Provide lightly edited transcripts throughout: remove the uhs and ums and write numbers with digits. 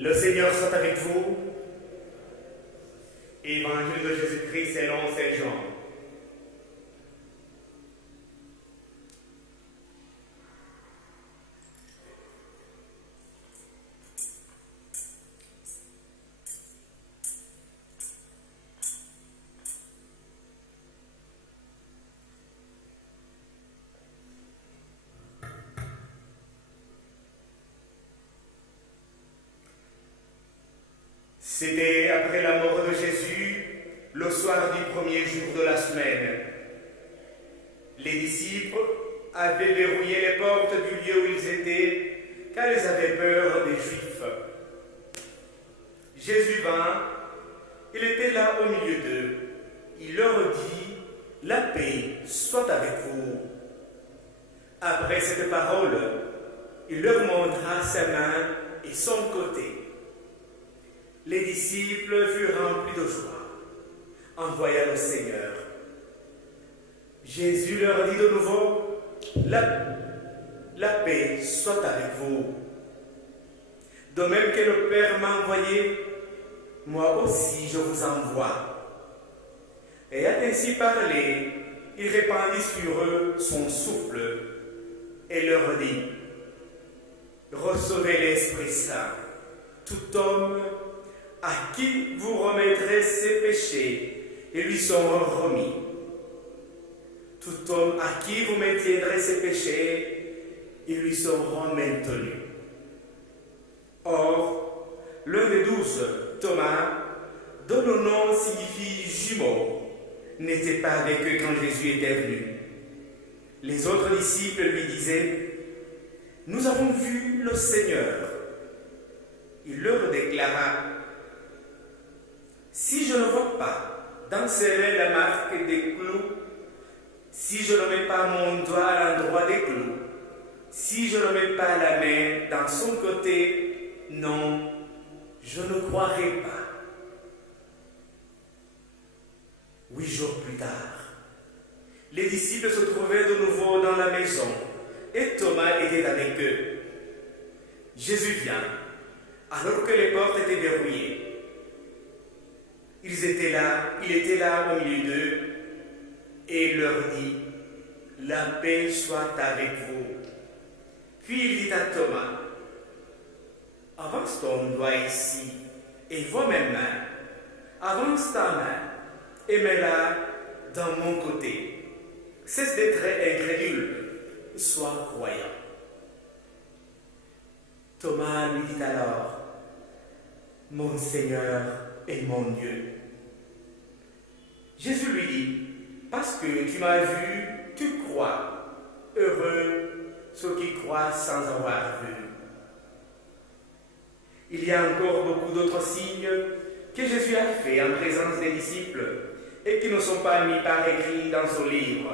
Le Seigneur soit avec vous. Évangile de Jésus-Christ selon Saint Jean. C'était après la mort de Jésus, le soir du premier jour de la semaine. Les disciples avaient verrouillé les portes du lieu où ils étaient, car ils avaient peur des Juifs. Jésus vint, il était là au milieu d'eux. Il leur dit, « La paix soit avec vous. » Après cette parole, il leur montra sa main et son côté. Les disciples furent remplis de joie en voyant le Seigneur. Jésus leur dit de nouveau, la paix soit avec vous. De même que le Père m'a envoyé, moi aussi je vous envoie. Et ayant ainsi parlé, il répandit sur eux son souffle et leur dit, recevez l'Esprit Saint. Tout homme à qui vous remettrez ses péchés, et lui seront remis. Tout homme à qui vous maintiendrez ses péchés, ils lui seront maintenus. Or, l'un des 12, Thomas, dont le nom signifie jumeau, n'était pas avec eux quand Jésus était venu. Les autres disciples lui disaient, « Nous avons vu le Seigneur. » Il leur déclara, « Si je ne vois pas dans ses mains la marque des clous, si je ne mets pas mon doigt à l'endroit des clous, si je ne mets pas la main dans son côté, non, je ne croirai pas. » 8 jours plus tard, les disciples se trouvaient de nouveau dans la maison et Thomas était avec eux. Jésus vient, alors que les portes étaient verrouillées. Il était là au milieu d'eux et il leur dit, « La paix soit avec vous. » Puis il dit à Thomas, « Avance ton doigt ici et vois mes mains. Avance ta main et mets-la dans mon côté. Cesse d'être incrédule, sois croyant. » Thomas lui dit alors, « Mon Seigneur et mon Dieu. » Jésus lui dit, « Parce que tu m'as vu, tu crois. Heureux ceux qui croient sans avoir vu. » Il y a encore beaucoup d'autres signes que Jésus a fait en présence des disciples et qui ne sont pas mis par écrit dans ce livre.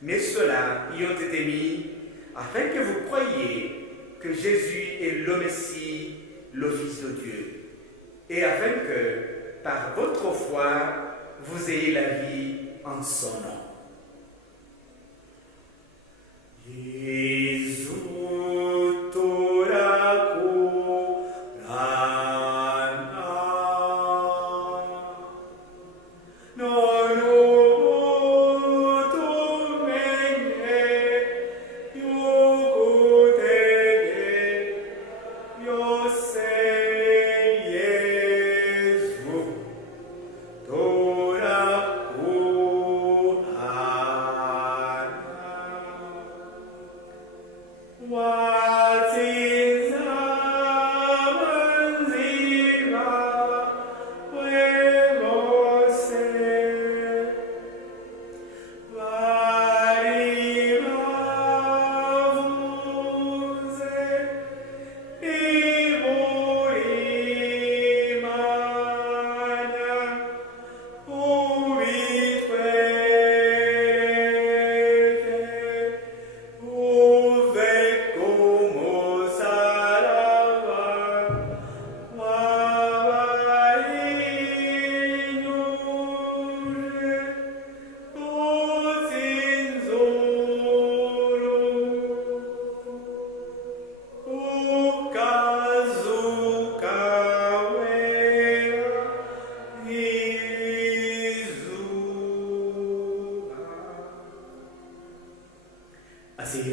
Mais ceux-là y ont été mis afin que vous croyiez que Jésus est le Messie, le Fils de Dieu, et afin que, par votre foi, vous ayez la vie en son nom. Jésus,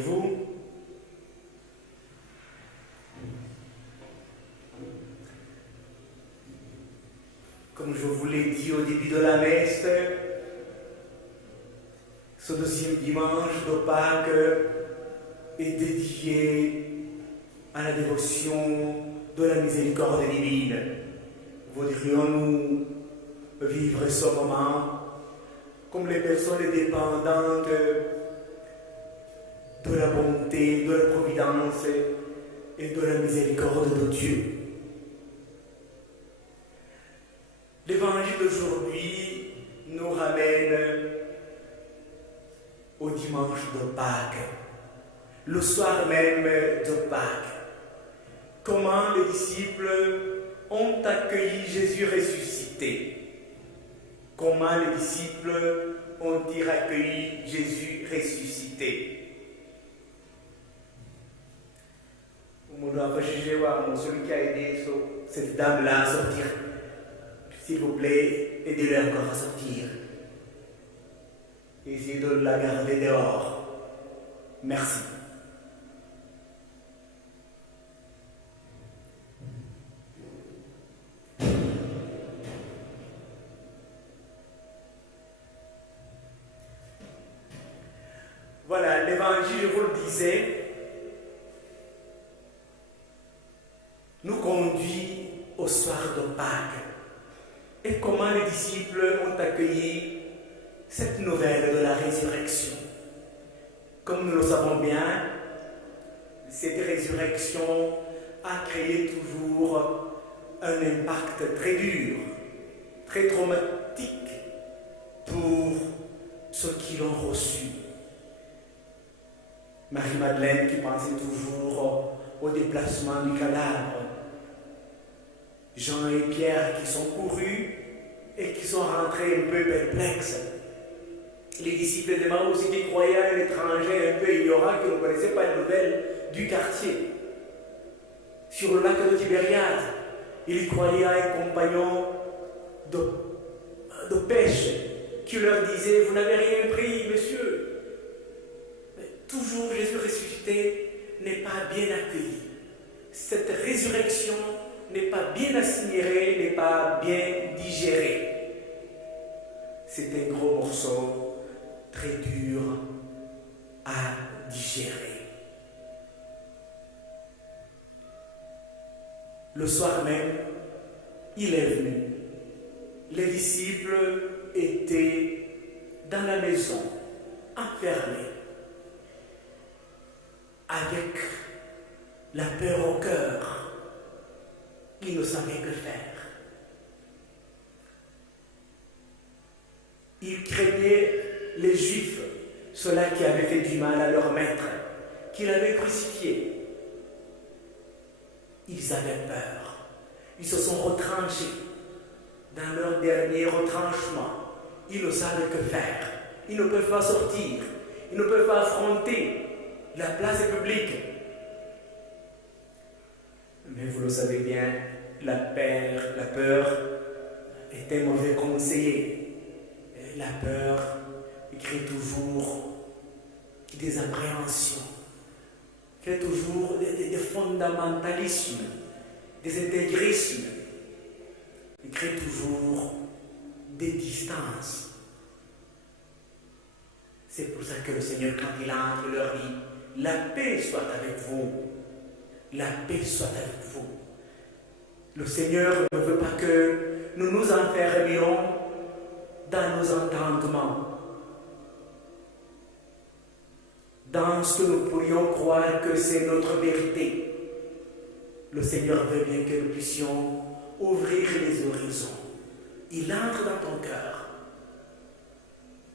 Asseyez-vous. Comme je vous l'ai dit au début de la messe, ce deuxième dimanche de Pâques est dédié à la dévotion de la miséricorde divine. Voudrions-nous vivre ce moment comme les personnes dépendantes de la bonté, de la providence et de la miséricorde de Dieu. L'évangile d'aujourd'hui nous ramène au dimanche de Pâques, le soir même de Pâques. Comment les disciples ont accueilli Jésus ressuscité? Comment les disciples ont-ils accueilli Jésus ressuscité? Celui qui a aidé cette dame-là à sortir, s'il vous plaît, aidez-le encore à sortir. Essayez de la garder dehors. Merci. Voilà, l'évangile, je vous le disais, nous conduit au soir de Pâques. Et comment les disciples ont accueilli cette nouvelle de la résurrection. Comme nous le savons bien, cette résurrection a créé toujours un impact très dur, très traumatique pour ceux qui l'ont reçu. Marie-Madeleine qui pensait toujours au déplacement du cadavre. Jean et Pierre qui sont courus et qui sont rentrés un peu perplexes. Les disciples d'Emmaüs qui croyaient à un étranger un peu ignorant qui ne connaissait pas les nouvelles du quartier. Sur le lac de Tibériade, ils croyaient à un compagnon de pêche qui leur disait: vous n'avez rien pris, monsieur. Mais toujours Jésus ressuscité n'est pas bien accueilli. Cette résurrection n'est pas bien assimilée, n'est pas bien digérée. C'est un gros morceau très dur à digérer. Le soir même, il est venu. Les disciples étaient dans la maison, enfermés, avec la peur au cœur. Ils ne savaient que faire. Ils craignaient les Juifs, ceux-là qui avaient fait du mal à leur maître, qui l'avaient crucifié. Ils avaient peur. Ils se sont retranchés dans leur dernier retranchement. Ils ne savent que faire. Ils ne peuvent pas sortir. Ils ne peuvent pas affronter la place publique. Mais vous le savez bien, la peur est un mauvais conseiller. La peur crée toujours des appréhensions, crée toujours des fondamentalismes, des intégrismes, il crée toujours des distances. C'est pour ça que le Seigneur, quand il entre, leur dit: la paix soit avec vous. La paix soit avec vous. Le Seigneur ne veut pas que nous nous enfermions dans nos entendements, dans ce que nous pourrions croire que c'est notre vérité. Le Seigneur veut bien que nous puissions ouvrir les horizons. Il entre dans ton cœur.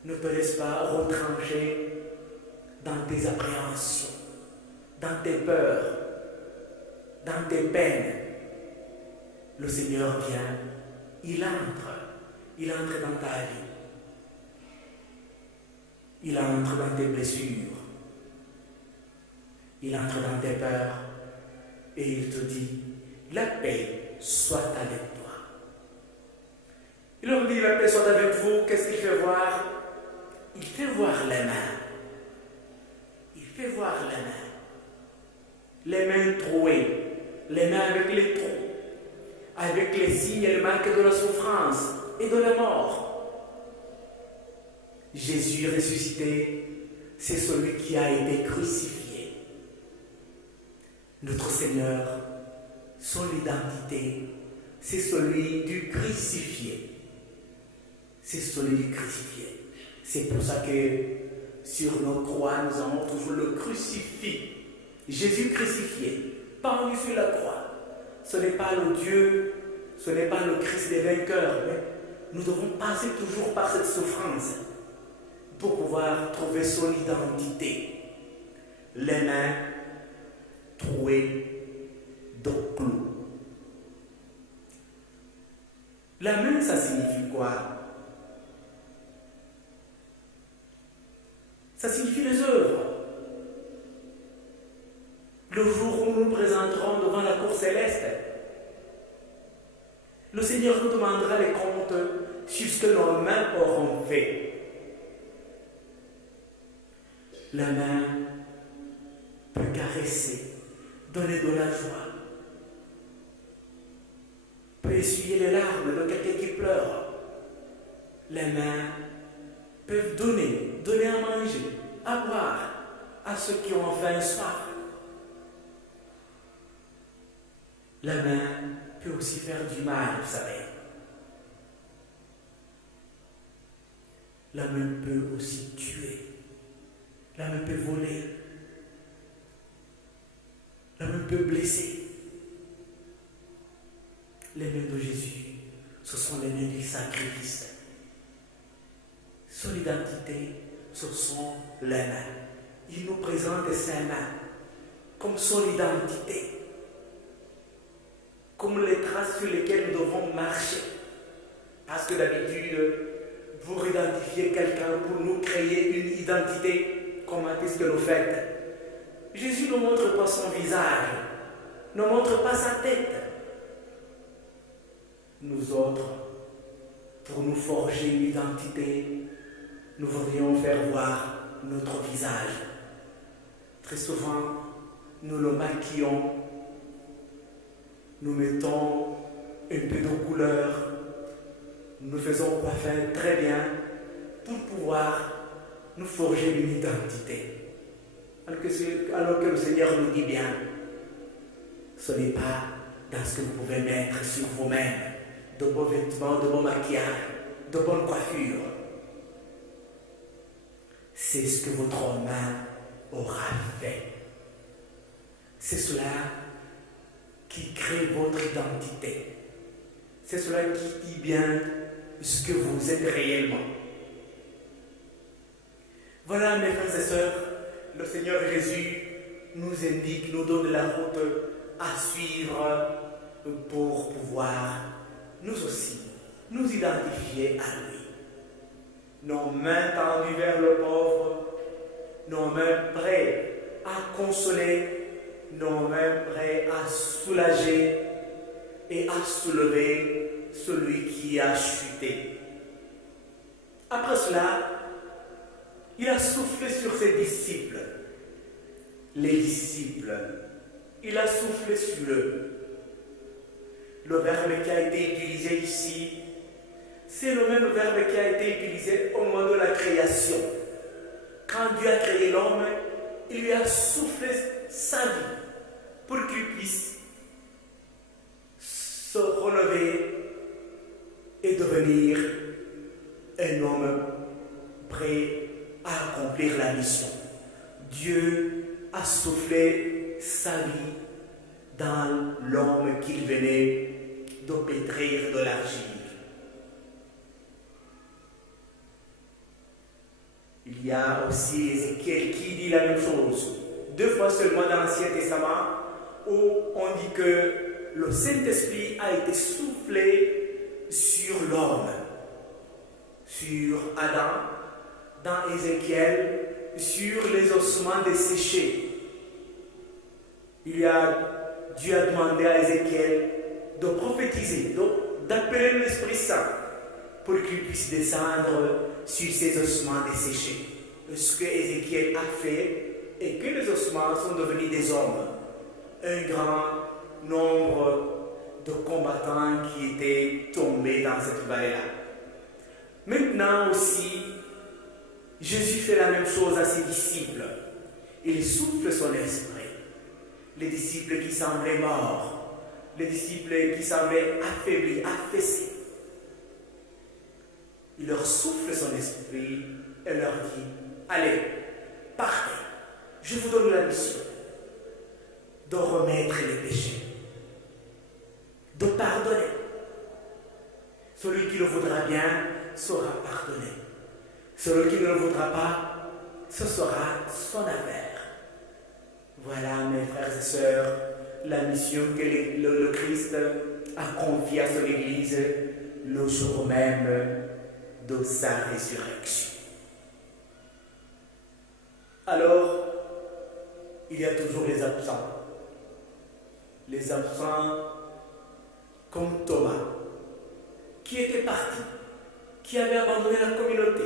Ne te laisse pas retrancher dans tes appréhensions, dans tes peurs, dans tes peines. Le Seigneur vient, il entre dans ta vie. Il entre dans tes blessures. Il entre dans tes peurs et il te dit: la paix soit avec toi. Il leur dit: la paix soit avec vous. Qu'est-ce qu'il fait voir? Il fait voir les mains. Il Fais voir les mains trouées, les mains avec les trous, avec les signes et les marques de la souffrance et de la mort. Jésus ressuscité, c'est celui qui a été crucifié. Notre Seigneur, son identité, c'est celui du crucifié. C'est celui du crucifié. C'est pour ça que sur nos croix, nous avons toujours le crucifix. Jésus crucifié, pendu sur la croix. Ce n'est pas le Dieu, ce n'est pas le Christ des vainqueurs, mais nous devons passer toujours par cette souffrance pour pouvoir trouver son identité. Les mains trouées de clous. La main, ça signifie quoi? Ça signifie les œuvres. Le jour où nous nous présenterons devant la cour céleste, le Seigneur nous demandera les comptes sur ce que nos mains auront fait. La main peut caresser, donner de la joie, peut essuyer les larmes de quelqu'un qui pleure. Les mains peuvent donner à manger, à boire à ceux qui ont faim et soif. La main peut aussi faire du mal, vous savez. La main peut aussi tuer. La main peut voler. La main peut blesser. Les mains de Jésus, ce sont les mains du sacrifice. Son identité, ce sont les mains. Il nous présente ses mains comme son identité, comme les traces sur lesquelles nous devons marcher. Parce que d'habitude, pour identifier quelqu'un, pour nous créer une identité, comment est-ce que nous faites? Jésus ne montre pas son visage, ne montre pas sa tête. Nous autres, pour nous forger une identité, nous voudrions faire voir notre visage. Très souvent, nous le maquillons, nous mettons un peu de couleur, nous faisons coiffer très bien pour pouvoir nous forger une identité. Alors que le Seigneur nous dit bien, ce n'est pas dans ce que vous pouvez mettre sur vous-même, de beaux vêtements, de beaux maquillages, de bonnes coiffures. C'est ce que votre main aura fait. C'est cela qui crée votre identité. C'est cela qui dit bien ce que vous êtes réellement. Voilà, mes frères et sœurs, le Seigneur Jésus nous indique, nous donne la route à suivre pour pouvoir nous aussi nous identifier à lui. Nos mains tendues vers le pauvre, nos mains prêtes à consoler, nos mains prêtes à soulager et à soulever celui qui a chuté. Après cela, il a soufflé sur ses disciples. Les disciples, il a soufflé sur eux. Le verbe qui a été utilisé ici, c'est le même verbe qui a été utilisé au moment de la création. Quand Dieu a créé l'homme, il lui a soufflé sa vie pour qu'il puisse se relever et devenir un homme prêt à accomplir la mission. Dieu a soufflé sa vie dans l'homme qu'il venait de pétrir de l'argile. Il y a aussi Ézéchiel qui dit la même chose, 2 fois seulement dans l'Ancien Testament, où on dit que le Saint-Esprit a été soufflé sur l'homme, sur Adam, dans Ézéchiel, sur les ossements desséchés. Dieu a demandé à Ézéchiel de prophétiser, d'appeler l'Esprit Saint pour qu'il puisse descendre sur ces ossements desséchés. Ce que Ézéchiel a fait, et que les ossements sont devenus des hommes. Un grand nombre de combattants qui étaient tombés dans cette vallée-là. Maintenant aussi, Jésus fait la même chose à ses disciples. Il souffle son esprit. Les disciples qui semblaient morts, les disciples qui semblaient affaiblis, affaissés. Il leur souffle son esprit et leur dit, allez, partez, je vous donne la mission de remettre les péchés, de pardonner. Celui qui le voudra bien sera pardonné. Celui qui ne le voudra pas, ce sera son affaire. Voilà, mes frères et sœurs, la mission que le Christ a confiée à son Église le jour même de sa résurrection. Alors, il y a toujours les absents. Les absents comme Thomas, qui était parti, qui avait abandonné la communauté,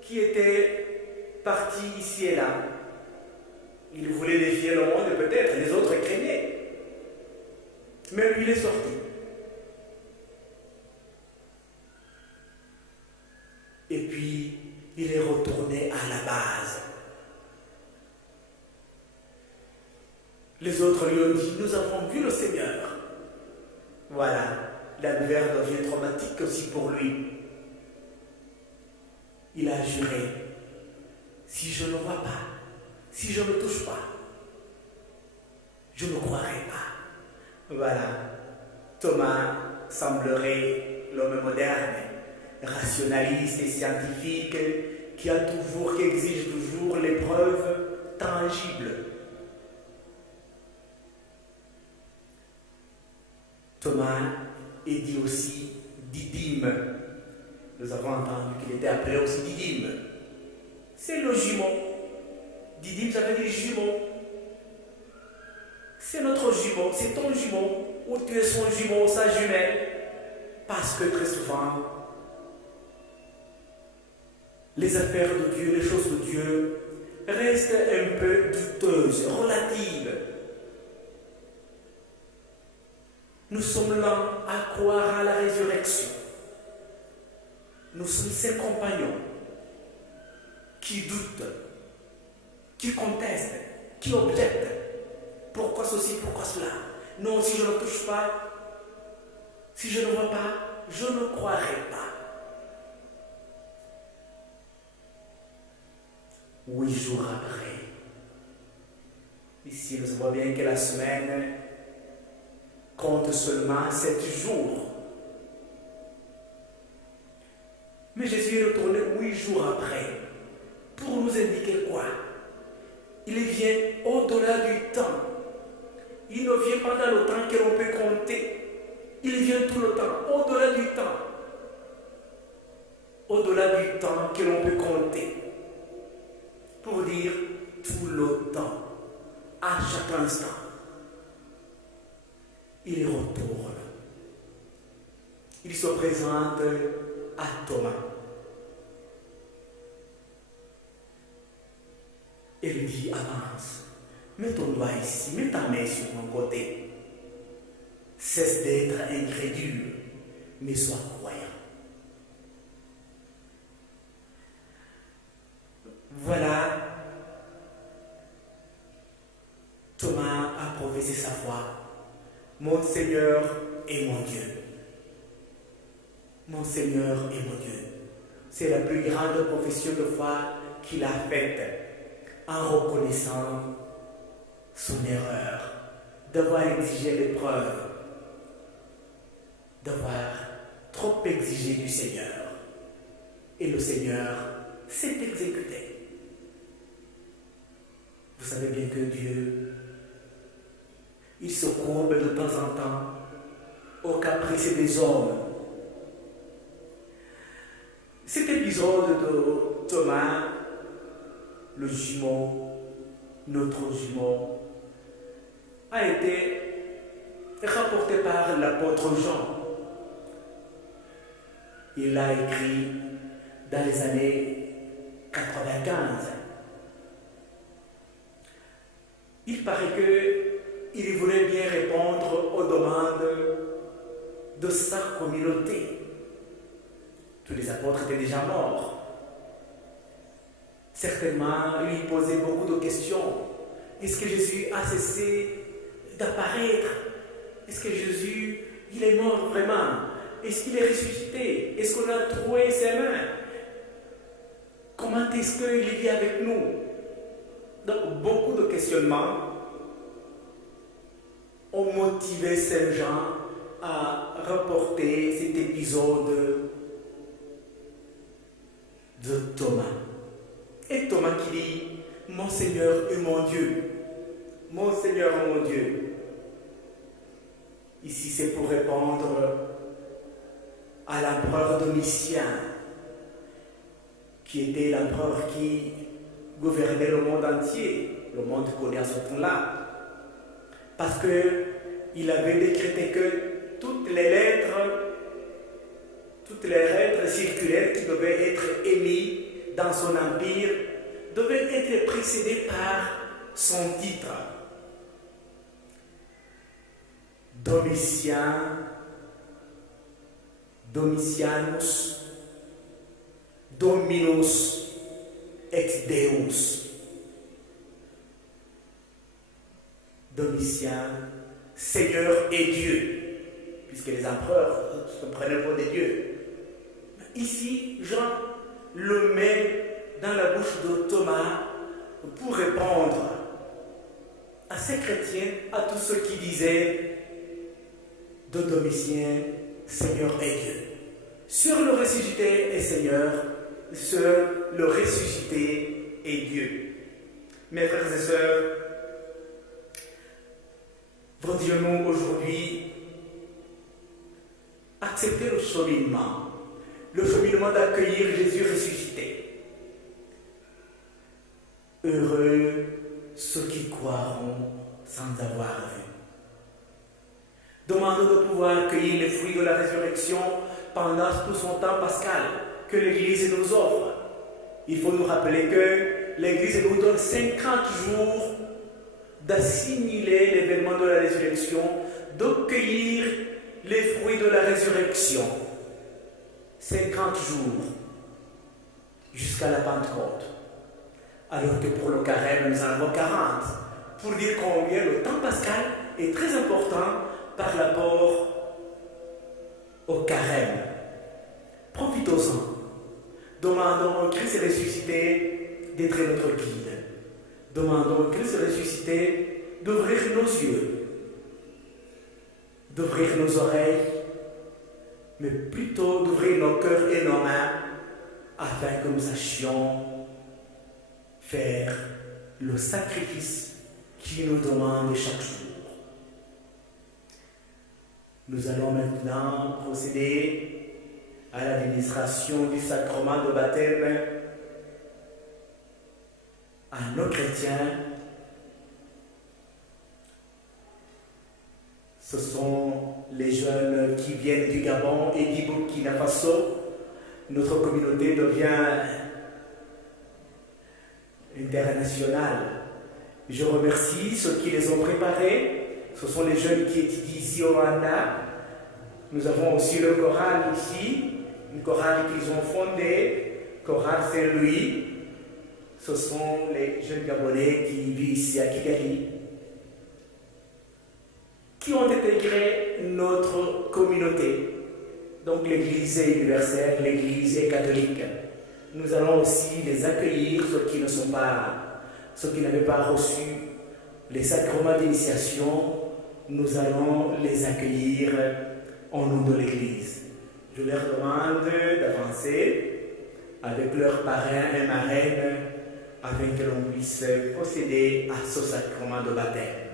qui était parti ici et là. Il voulait défier le monde, peut-être, les autres craignaient. Mais lui, il est sorti. Et puis, il est retourné à la base. Les autres lui ont dit, nous avons vu le Seigneur. Voilà, la nouvelle devient traumatique aussi pour lui. Il a juré, si je ne vois pas, si je ne touche pas, je ne croirai pas. Voilà, Thomas semblerait l'homme moderne, rationaliste et scientifique, qui exige toujours les preuves tangibles. Thomas est dit aussi Didyme. Nous avons entendu qu'il était appelé aussi Didyme. C'est le jumeau. Didyme, ça veut dire jumeau. C'est notre jumeau, c'est ton jumeau, ou tu es son jumeau, sa jumelle. Parce que très souvent, les affaires de Dieu, les choses de Dieu, restent un peu douteuses, relatives. Nous sommes lents à croire à la résurrection. Nous sommes ses compagnons qui doutent, qui contestent, qui objectent. Pourquoi ceci, pourquoi cela? Non, si je ne touche pas, si je ne vois pas, je ne croirai pas. 8 jours après, ici nous voyons bien que la semaine compte seulement 7 jours. Mais Jésus est retourné 8 jours après pour nous indiquer quoi? Il vient au-delà du temps. Il ne vient pas dans le temps que l'on peut compter. Il vient tout le temps, au-delà du temps. Au-delà du temps que l'on peut compter. Pour dire tout le temps, à chaque instant. Il y retourne. Il se présente à Thomas. Et lui dit, avance, mets ton doigt ici, mets ta main sur mon côté. Cesse d'être incrédule, mais sois croyant. Voilà, Thomas a professé sa foi. Mon Seigneur et mon Dieu. Mon Seigneur et mon Dieu. C'est la plus grande profession de foi qu'il a faite en reconnaissant son erreur, d'avoir exigé des preuves, d'avoir trop exigé du Seigneur. Et le Seigneur s'est exécuté. Vous savez bien que Dieu, il se courbe de temps en temps au caprice des hommes. Cet épisode de Thomas, le jumeau, notre jumeau, a été rapporté par l'apôtre Jean. Il l'a écrit dans les années 95. Il paraît qu'il voulait bien répondre aux demandes de sa communauté. Tous les apôtres étaient déjà morts. Certainement, il lui posait beaucoup de questions. Est-ce que Jésus a cessé d'apparaître? Est-ce que Jésus, il est mort vraiment? Est-ce qu'il est ressuscité? Est-ce qu'on a trouvé ses mains? Comment est-ce qu'il vit avec nous? Donc, beaucoup de questionnements ont motivé Saint Jean à rapporter cet épisode de Thomas. Et Thomas qui dit, mon Seigneur et mon Dieu. Mon Seigneur et mon Dieu. Ici, c'est pour répondre à l'empereur Domitien, qui était l'empereur qui gouvernait le monde entier, le monde connu à ce temps-là. Parce qu'il avait décrété que toutes les lettres circulaires qui devaient être émises dans son empire devaient être précédées par son titre. Domitianus, Dominus et Deus. Domitien, Seigneur et Dieu, puisque les empereurs se prenaient pour des dieux. Ici, Jean le met dans la bouche de Thomas pour répondre à ces chrétiens, à tous ceux qui disaient de Domitien, Seigneur et Dieu. Sur le ressuscité est Seigneur, sur le ressuscité est Dieu. Mes frères et sœurs, voudrions-nous aujourd'hui accepter le cheminement d'accueillir Jésus ressuscité. Heureux ceux qui croiront sans avoir vu. Demandons de pouvoir accueillir les fruits de la résurrection pendant tout son temps pascal que l'Église nous offre. Il faut nous rappeler que l'Église nous donne 50 jours d'assimiler l'événement de la résurrection, d'accueillir les fruits de la résurrection. 50 jours jusqu'à la Pentecôte. Alors que pour le carême, nous en avons 40. Pour dire combien le temps pascal est très important par rapport au carême. Profitons-en. Demandons au Christ ressuscité d'être notre guide. Demandons au Christ ressuscité d'ouvrir nos yeux, d'ouvrir nos oreilles, mais plutôt d'ouvrir nos cœurs et nos mains afin que nous sachions faire le sacrifice qu'il nous demande chaque jour. Nous allons maintenant procéder à l'administration du sacrement de baptême à nos chrétiens. Ce sont les jeunes qui viennent du Gabon et du Burkina Faso. Notre communauté devient internationale. Je remercie ceux qui les ont préparés. Ce sont les jeunes qui étudient ici au Rwanda. Nous avons aussi le choral ici, une chorale qu'ils ont fondée, chorale Saint-Louis. Ce sont les jeunes Gabonais qui vivent ici à Kigali, qui ont intégré notre communauté. Donc l'Église est universelle, l'Église est catholique. Nous allons aussi les accueillir, ceux qui n'avaient pas reçu les sacrements d'initiation. Nous allons les accueillir au nom de l'Église. Je leur demande d'avancer avec leurs parrains et marraines afin que l'on puisse procéder à ce sacrement de baptême.